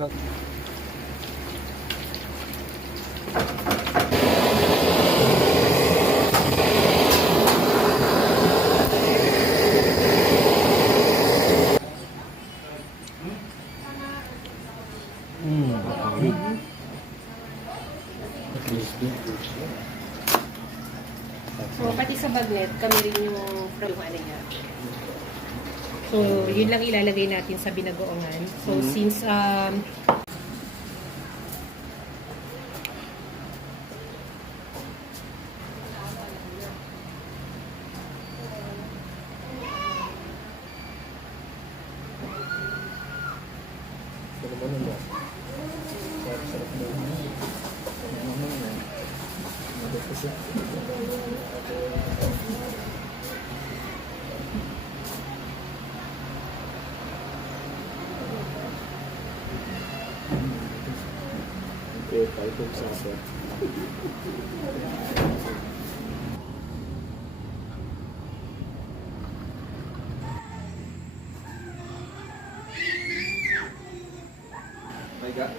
So, pati sa bagnet, kami rin yung from ano niya. So, yun lang ilalagay natin sa binagoongan. So, since My God.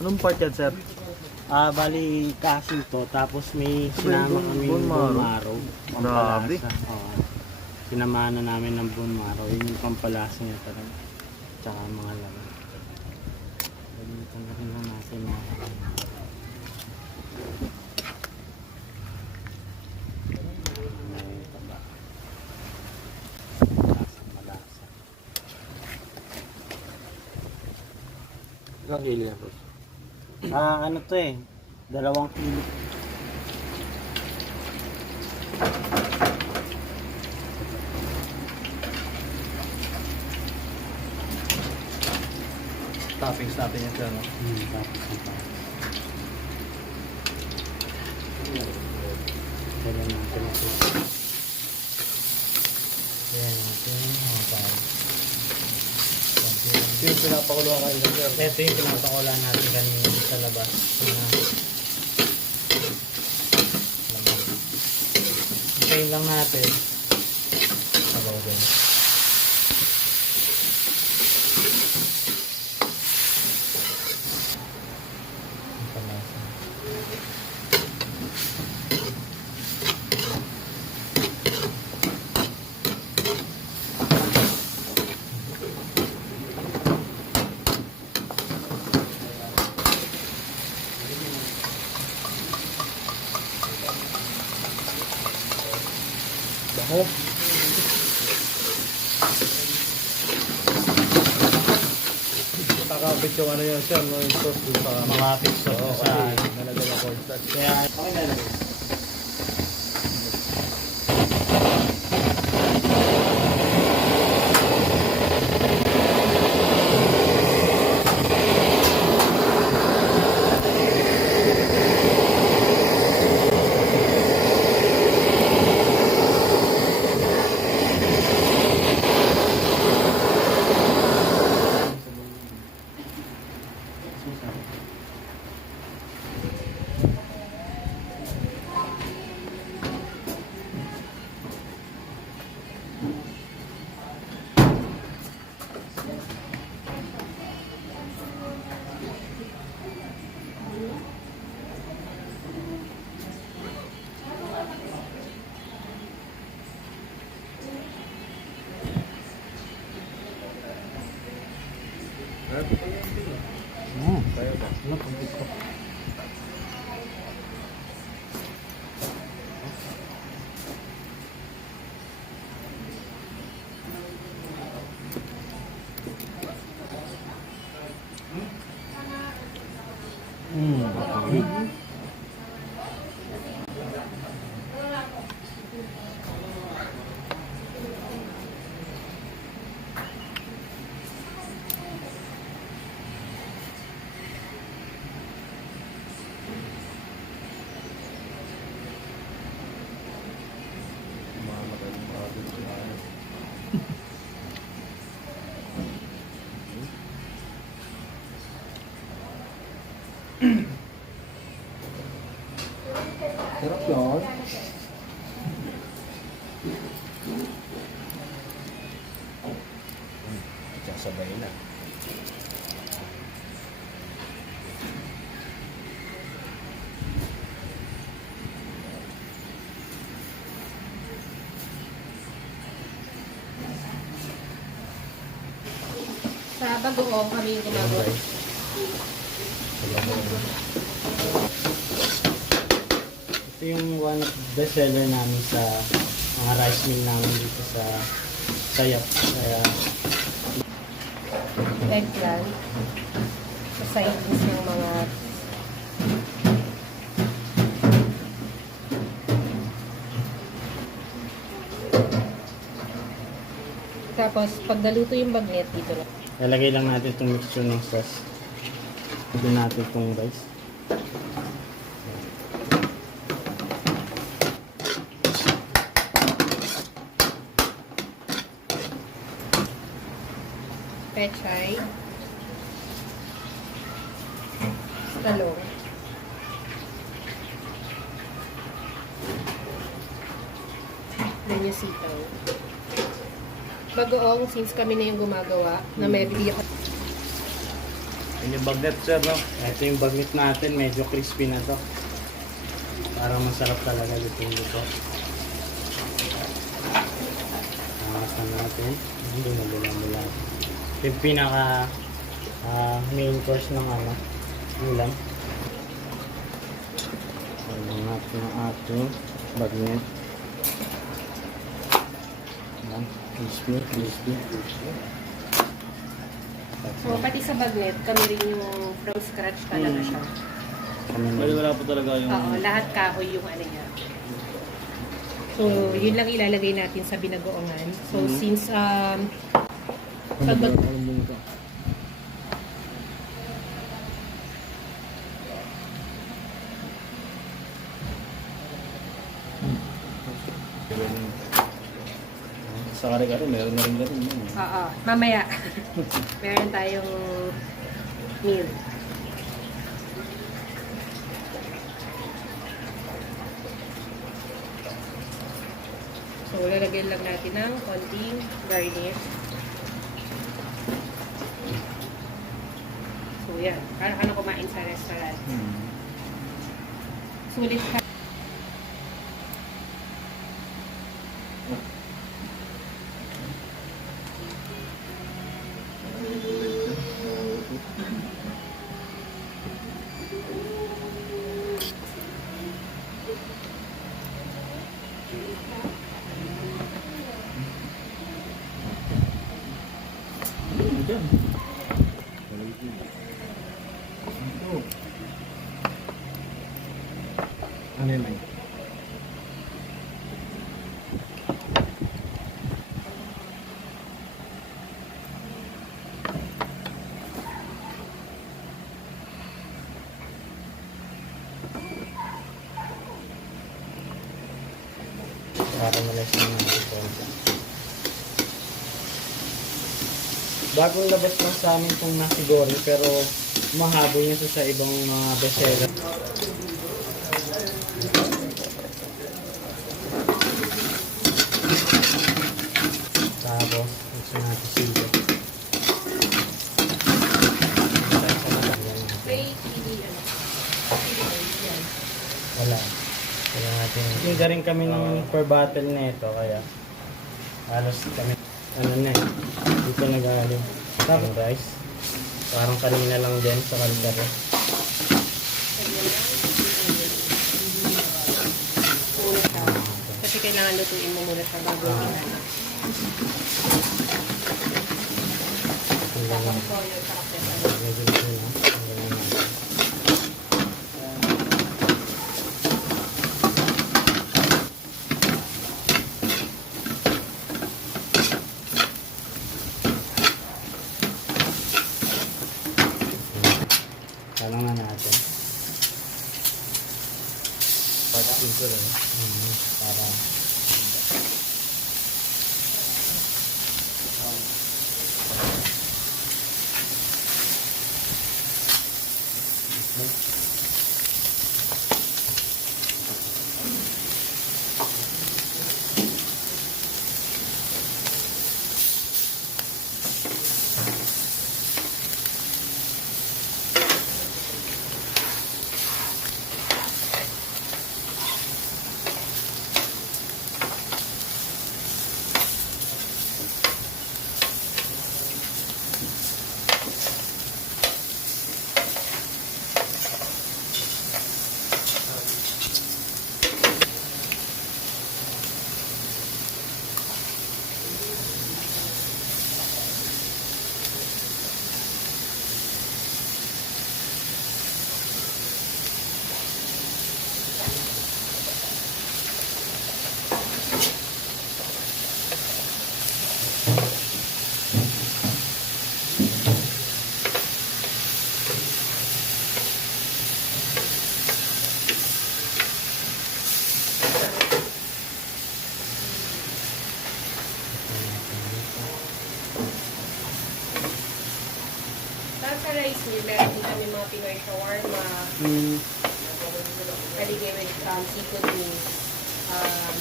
Anong part yan, sir? Bali cashew to, tapos may sinama kami bone bone marrow. marrow. Grabe. Pampalasa. Oo. Sinamahan na namin ng bone marrow. Yun yung pampalasa niya talaga. Tsaka mga laman. Gamitan na rin lang natin mga may taba. Malasa. Ilang kilo yan, boss? Ano to eh, 2 kilo. Toppings natin yan, sir, no? Tapos ang pa. Kailan natin ito. Kaya natin mga pao. Yung pinapakuluan kayo, sir. Ito yung pinapakulan natin kanina sa labas. Hintayin lang natin. Sabaw din. Ang palasa. Baho. Kakapit yung ano yun, sir, no? Yung sauce dun sa... Makapit sa sa... Nalagay ng cornstarch. Kaya, okay na lang. Sarap yun. Sabay na. Sa bagoong kami yung gumagawa. Ito yung one of the seller namin sa mga rice mill namin dito sa Sayap. Kaya Eggplant. Sa side dish ng mga tapos pag naluto yung bagnet dito na. lalagay lang natin itong mixture ng sauce. Lagyan natin itong rice. Pechay. Talong. Then yung sitaw. Bagoong, since kami na yung gumagawa, na may bili ako. Yun yung bagnet, sir, no? Ito yung bagnet natin, medyo crispy na to. Parang masarap talaga lutong luto. Angasan natin. Hindi mula. Ito yung pinaka main course ng ulam. Ayan natin ang ating bagnet. Ayan, crispy. So, pati sa bagnet, kami rin yung from scratch talaga siya. Well, wala po talaga yung... Oo, lahat kahoy yung ano niya. So, yun lang ilalagay natin sa binagoongan. So, since, pag Sa kare-kare, meron na rin ganun yun. oo, mamaya, meron tayong meal. So, lalagyan lang natin ng konting garnish. So, yan. Parang ano kumain sa restaurant. Sulit ka. Ano yun? Para malas na natin ito. Bagong labas lang sa amin itong nasi goreng pero mahabol niya sa ibang mga bestseller. Tapos, gusto natin sili. Wala. Kaya natin. Tinda rin kami ng per bottle na ito kaya halos kami dito nag-aalim yung rice. Parang kanina lang din sa kalkari. Kasi kailangan lutuin mo muna sa bago inan. Tapos toyo sa kapit. Medyo ito na. Talang na natin. Para simple, eh. Para meron din kami mga Pinoy shawarma, kaligay with seafood wings,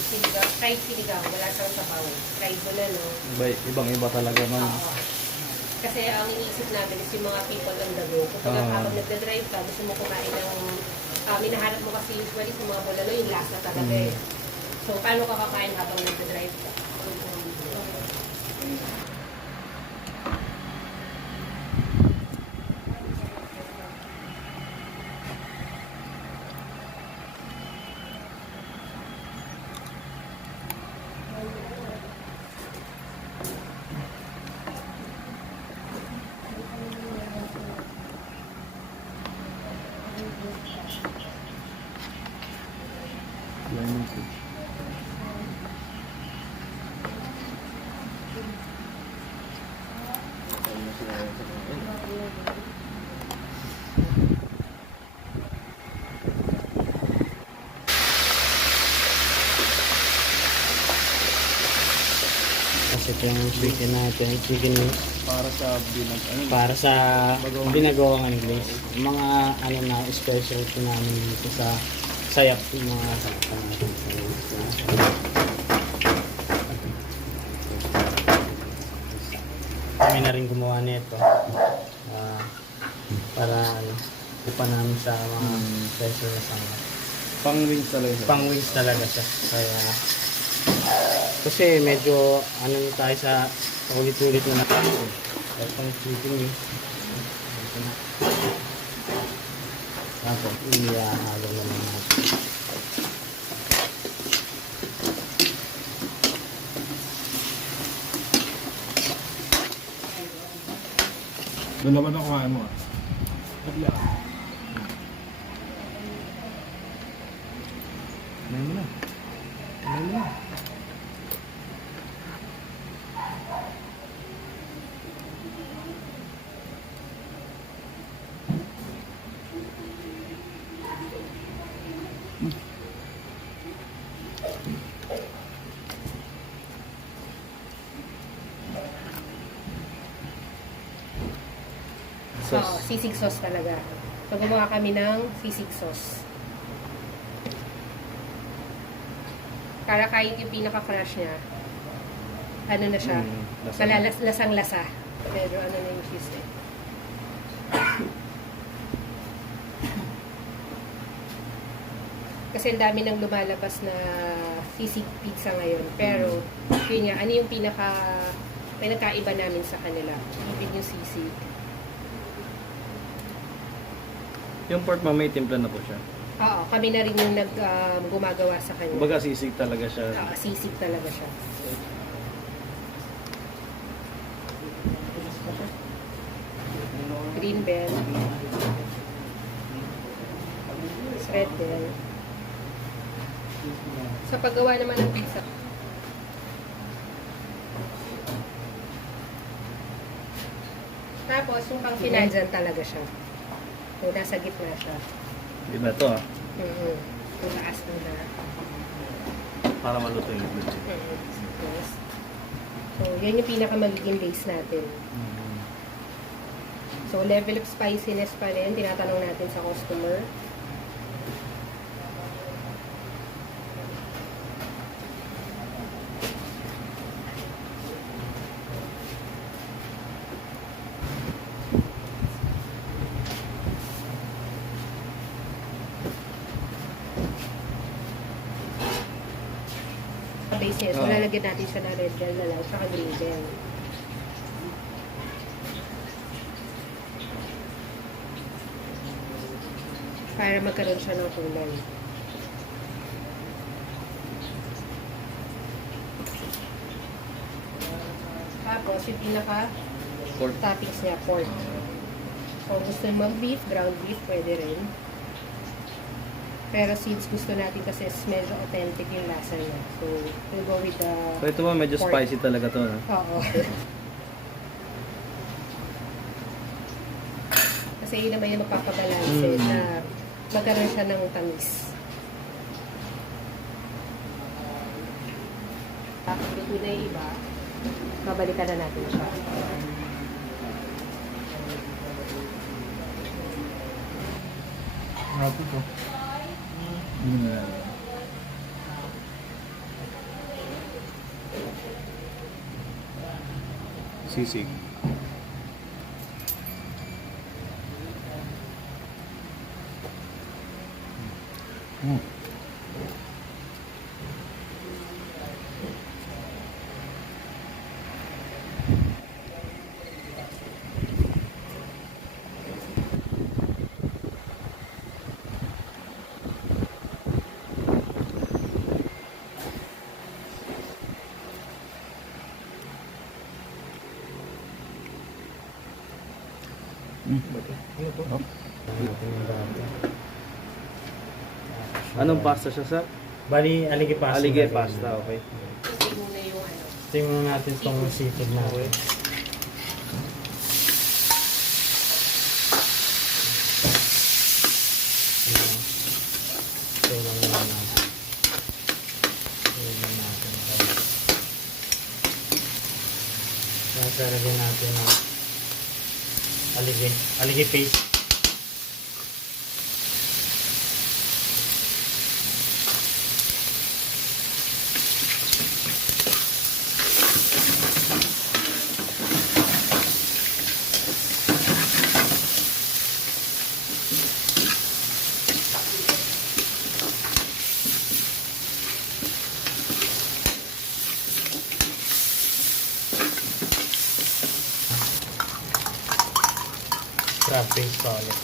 sinigang, fried sinigang, wala siyang sabaw. Fried mo na, no? Ibang-iba talaga man. Oo. Kasi ang iniisip namin is yung mga people on the go. Kung habang nagda-drive ka, gusto mo kumain ng, minahanap mo kasi usually sa mga bulalo, yung lasa talaga eh. So, paano ka kakain habang nagda-drive ka? Kasi ito yung chicken natin, chicken wings. Para sa binag, Para sa binagawang glaze. Mga ano na specialty namin dito sa sayap yung mga sakta natin. Kami na rin gumawa nito. Para ano, ipa namin sa mga special na sama. pang wings talaga. Pang wings talaga siya. Kaya kasi medyo ano na tayo sa ulit-ulit na natin. Kaya pang chicken wings. Tapos ihahalo naman natin. Doon naman ang kumain mo ah. Pagla. Ano mo na? Ano mo na? Oo, sisig sauce talaga. So, gumawa kami ng sisig sauce. Para kahit yung pinaka-crush niya, ano na siya, lasang-lasa. Pero ano na yung cheese eh. Kasi ang dami nang lumalabas na sisig pizza ngayon. Pero, yun nga, ano yung pinakaiba namin sa kanila? Even yung sisig. Yung pork ma, may timpla na po siya. Oo, kami na rin yung gumagawa sa kanya. Kumbaga sisig talaga siya. Oo, sisig talaga siya. Green bell. Red bell. Sa paggawa naman ng pizza. Tapos, yung pang finadyan talaga siya. So, nasa gitna siya. Iba to ah. Yung taas ng lahat. Para maluto yung good chicken. Yes. So, yan yung pinakamagiging base natin. So, level of spiciness pa rin. Tinatanong natin sa customer. Base niya. So, lalagyan natin siya ng red bell na lang, saka green bell. Para magkaroon siya ng kulay. Tapos, yung Pork. toppings niya, pork. So, gusto nyo mag-beef, ground beef, pwede rin. Pero since gusto natin kasi medyo authentic yung lasa niya. So, we'll go with the So ito ba medyo pork. spicy talaga to, no? Oo. Kasi yun naman yung magpapabalanse na magkaroon siya ng tamis. Tapos luto na yung iba, babalikan na natin siya. Happy ko. Hindi na yan. Sisig. Mm. Oh. Natin yung dati. Anong pasta siya, sir? Bali, aligi pasta. Alige natin. pasta, okay. Kasi muna yung ano. Tingnan natin itong seafood natin. Ayan. Tingnan muna natin. Tingnan natin. Yan, lalagyan natin ng alige paste. Crab paste pa ulit.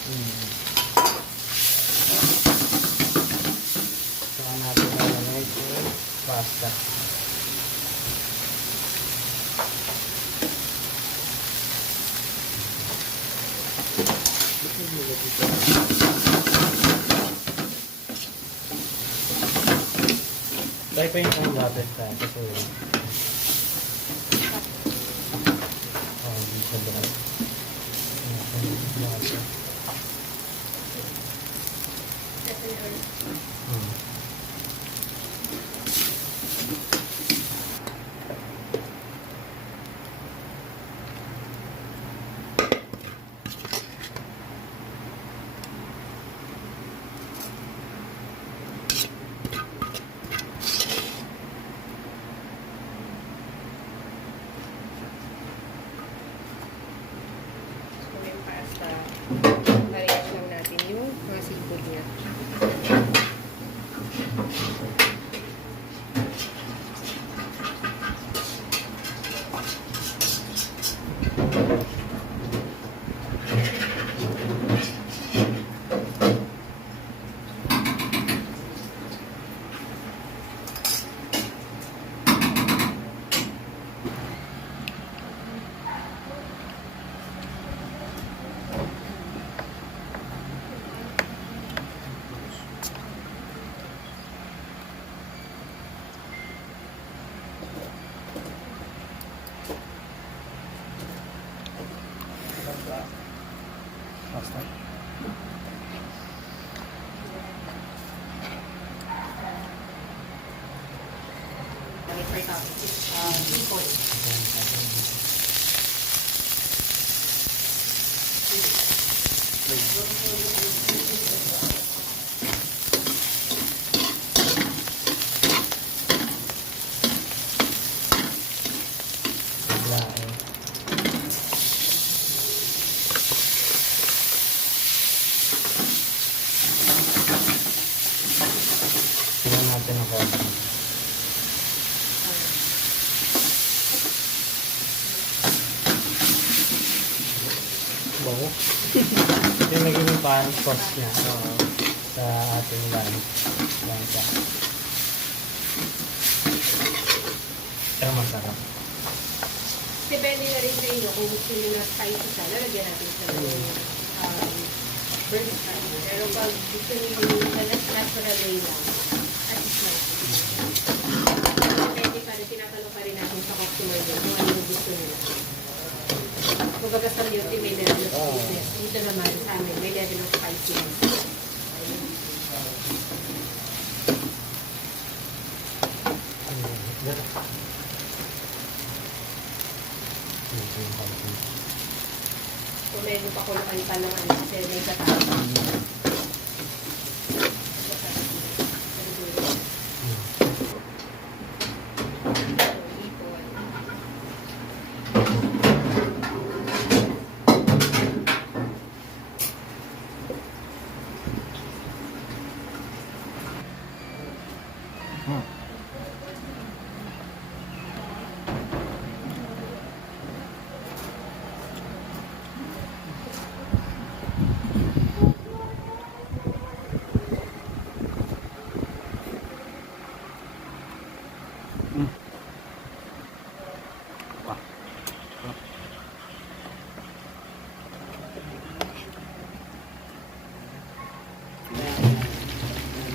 Saka natin nalamig yung pasta. Try pa yung water tayo kasi hindi siya dry. Water. Kasi yung pasta, variation lang natin yung mga seafood niya. Pasta. For topic is seafood. Lain. Tingnan natin ang konti. Bago. Ito yung naging parang sauce niya sa ating lansa. Pero masarap. Depende na rin sa inyo kung gusto nyo na spicy siya, lalagyan natin sa burnt spicy. Pero pag gusto nyo yung natural way lang, at least spicy. Depende pa rin, tinatanong pa rin natin sa customer din kung ano yung gusto nila. Kumbaga sa beauty may level of sweetness. Dito naman sa amin, may level of spiciness. Kung medyo pakuluan pa naman kasi may katapos. Ha?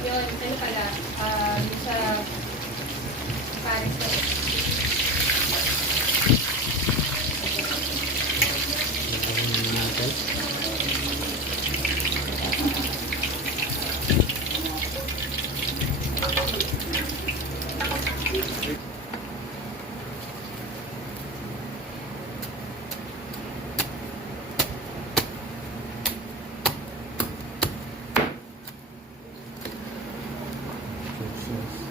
Yun, ano pala, sa Paris na Ano natin?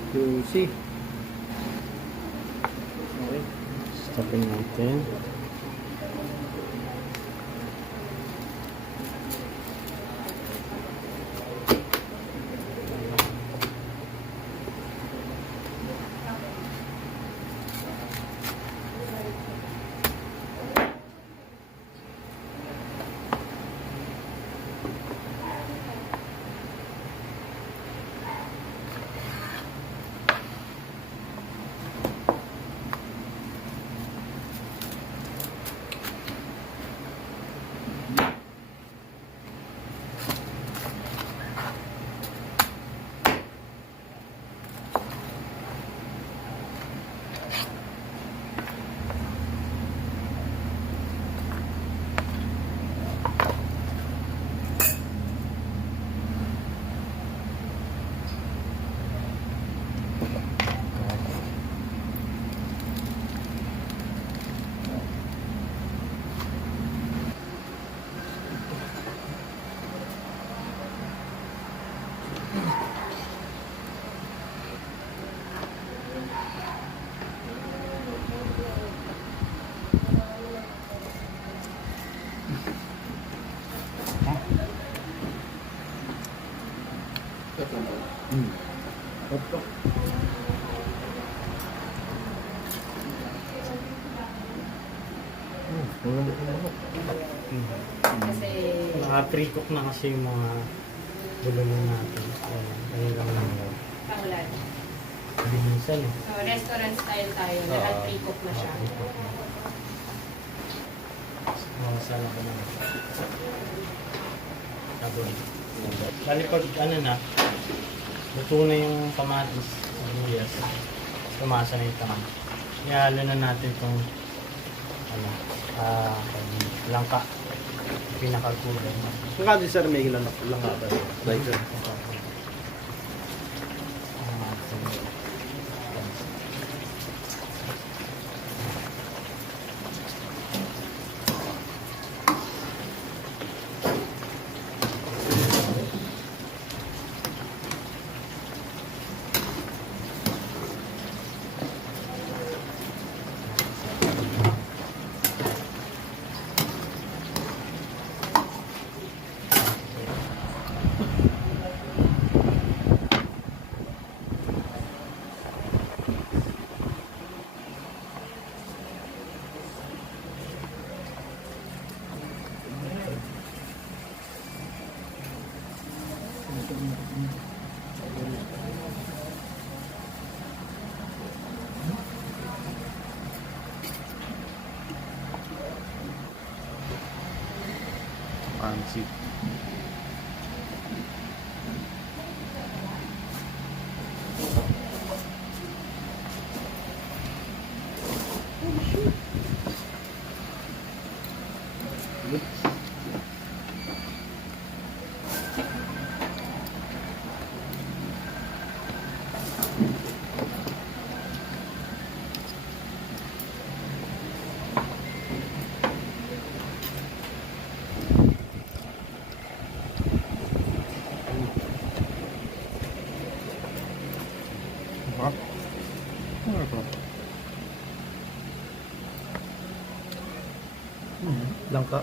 Juicy. Okay. Stopin natin. kasi Naka-pre-cook na kasi yung mga bulalo natin. Ayun lang naman. pangulan. Binisan eh. So, restaurant style tayo. Lahat pre-cook na siya. Masala ko na. Sabon. Bali pag ano na, luto na yung kamatis, sibuyas, tumasa na yung tama. Ihalo na natin itong ano, langka. Pinakakulay. Ang kadi sir, may ilan lang ata. Like sir. Fancy. Sarap. Sarap. Langka.